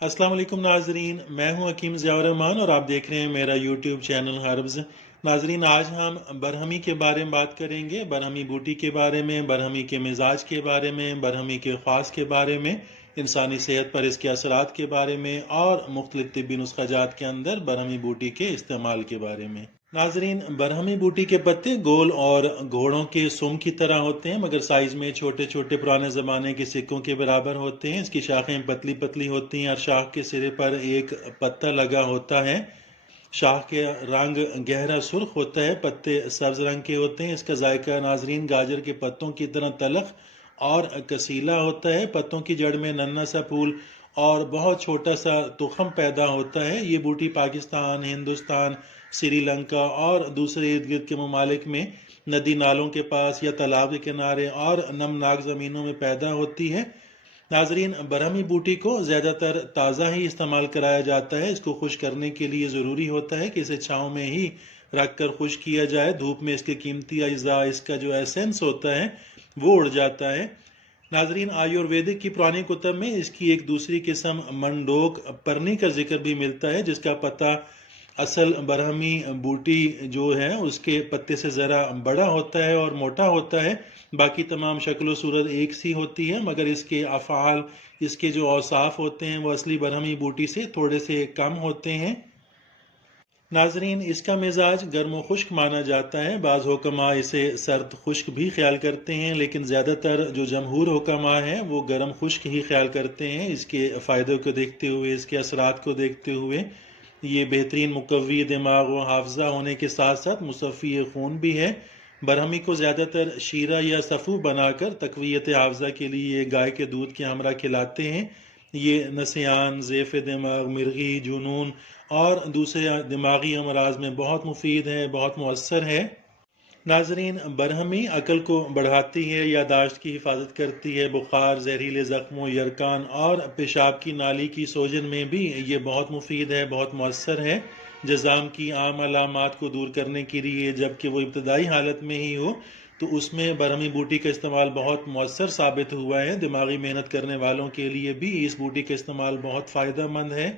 अस्सलाम वालेकुम नाजरीन, मैं हूं हकीम ज़ियाउर रहमान और आप देख रहे हैं मेरा यूट्यूब चैनल हर्ब्स। नाजरीन, आज हम बरहमी के बारे में बात करेंगे, बरहमी बूटी के बारे में, बरहमी के मिजाज के बारे में, बरहमी के ख़ास के बारे में, इंसानी सेहत पर इसके असरात के बारे में और मुख्तलिफ तिब्बी नुस्ख़ाजात के अंदर बरहमी बूटी के इस्तेमाल के बारे में। नाजरीन, बरहमी बूटी के पत्ते गोल और घोड़ों के सुम की तरह होते हैं, मगर साइज में छोटे छोटे पुराने ज़माने के सिक्कों के बराबर होते हैं। इसकी शाखें पतली पतली होती हैं और शाख के सिरे पर एक पत्ता लगा होता है। शाख के रंग गहरा सुर्ख होता है, पत्ते सब्ज रंग के होते हैं। इसका जायका नाजरीन गाजर के पत्तों की तरह तलख और कसीला होता है। पत्तों की जड़ में नन्हा सा फूल और बहुत छोटा सा तुखम पैदा होता है। ये बूटी पाकिस्तान, हिंदुस्तान, श्रीलंका और दूसरे इर्द गिर्द के ममालिक में नदी नालों के पास या तालाब के किनारे और नमनाक ज़मीनों में पैदा होती है। नाजरीन, बरहमी बूटी को ज़्यादातर ताज़ा ही इस्तेमाल कराया जाता है। इसको खुश करने के लिए ज़रूरी होता है कि इसे छाँव में ही रख कर खुश किया जाए। धूप में इसके कीमती अज्जा, इसका जो एसेंस होता है वो उड़ जाता है। नाजरीन, आयुर्वेदिक की पुरानी कुतब में इसकी एक दूसरी किस्म मंडोक परनी का जिक्र भी मिलता है, जिसका पता असल बरहमी बूटी जो है उसके पत्ते से ज़रा बड़ा होता है और मोटा होता है। बाकी तमाम शक्ल सूरत एक सी होती है, मगर इसके अफ़ाल, इसके जो औसाफ होते हैं वो असली बरहमी बूटी से थोड़े से कम होते हैं। नाजरीन, इसका मिजाज गर्म व खुश्क माना जाता है। बाज़ हुक्मा इसे सर्द खुश्क भी ख्याल करते हैं, लेकिन ज़्यादातर जो जमहूर हुक्मा हैं वो गर्म खुश्क ही ख्याल करते हैं। इसके फ़ायदों को देखते हुए, इसके असरात को देखते हुए, ये बेहतरीन मुकव्वी दिमाग व हाफजा होने के साथ साथ मुसफ़ी खून भी है। बरहमी को ज़्यादातर शीरा या सफ़ू बनाकर तक़वियत हाफजा के लिए गाय के दूध के हमरा खिलाते हैं। ये नसियान, ज़ेफ़ दिमाग, मिर्गी, जुनून और दूसरे दिमागी अमराज में बहुत मुफीद है, बहुत मुअस्सर है। नाजरीन, बरहमी अकल को बढ़ाती है, यादाश्त की हिफाजत करती है। बुखार, जहरीले ज़ख्मों, यरकान और पेशाब की नाली की सोजन में भी ये बहुत मुफीद है, बहुत मुअस्सर है। जज़ाम की आम अलामात को दूर करने के लिए, जबकि वो इब्तदाई हालत में ही हो, तो उसमें बरहमी बूटी का इस्तेमाल बहुत मुअस्सर साबित हुआ है। दिमागी मेहनत करने वालों के लिए भी इस बूटी का इस्तेमाल बहुत फ़ायदेमंद है।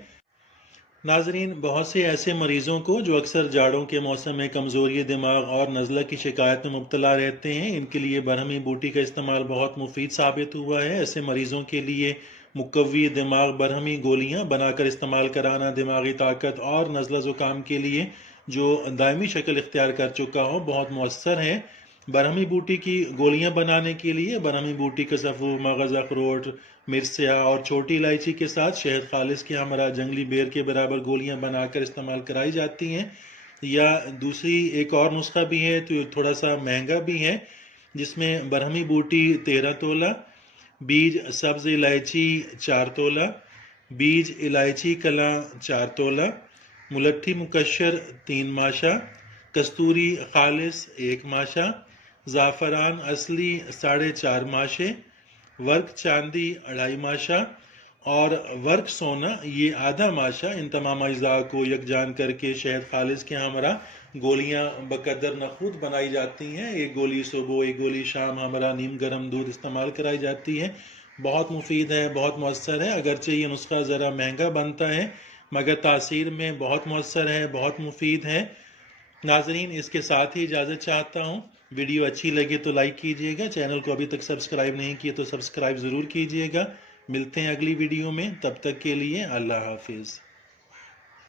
नाजरीन, बहुत से ऐसे मरीज़ों को जो अक्सर जाड़ों के मौसम में कमज़ोरी दिमाग और नज़ला की शिकायत में मुब्तला रहते हैं, इनके लिए बरहमी बूटी का इस्तेमाल बहुत मुफीद साबित हुआ है। ऐसे मरीज़ों के लिए मुकव्वी दिमाग बरहमी गोलियां बनाकर इस्तेमाल कराना दिमागी ताकत और नज़ला ज़ुकाम के लिए जो दायमी शक्ल इख्तियार कर चुका हो बहुत मुअस्सर है। बरहमी बूटी की गोलियां बनाने के लिए बरहमी बूटी का सफ़ू, मगज़, अखरोट, मिर्चा और छोटी इलायची के साथ शहद खालिस के हमरा जंगली बेर के बराबर गोलियां बनाकर इस्तेमाल कराई जाती हैं। या दूसरी एक और नुस्खा भी है, तो थोड़ा सा महंगा भी है, जिसमें बरहमी बूटी 13 तोला, बीज सब्ज़ इलायची 4 तोला, बीज इलायची कलां 4 तोला, मुलट्ठी मुकश्शर 3 माशा, कस्तूरी खालिस 1 माशा, ज़ाफ़रान असली 4.5 माशे, वर्क चांदी 2.5 माशा और वर्क सोना ये आधा माशा, इन तमाम अज्जा को यकजान करके शहद खालिस के हमरा गोलियां बकदर नखूद बनाई जाती हैं। एक गोली सुबह, एक गोली शाम हमरा नीम गर्म दूध इस्तेमाल कराई जाती है। बहुत मुफीद है, बहुत मुअस्सर है। अगरचे ये नुस्खा ज़रा महंगा बनता है, मगर तासीर में बहुत मुअस्सर है, बहुत मुफीद है। नाजरीन, इसके साथ ही इजाज़त चाहता हूँ। वीडियो अच्छी लगे तो लाइक कीजिएगा, चैनल को अभी तक सब्सक्राइब नहीं किया तो सब्सक्राइब ज़रूर कीजिएगा। मिलते हैं अगली वीडियो में, तब तक के लिए अल्लाह हाफिज़।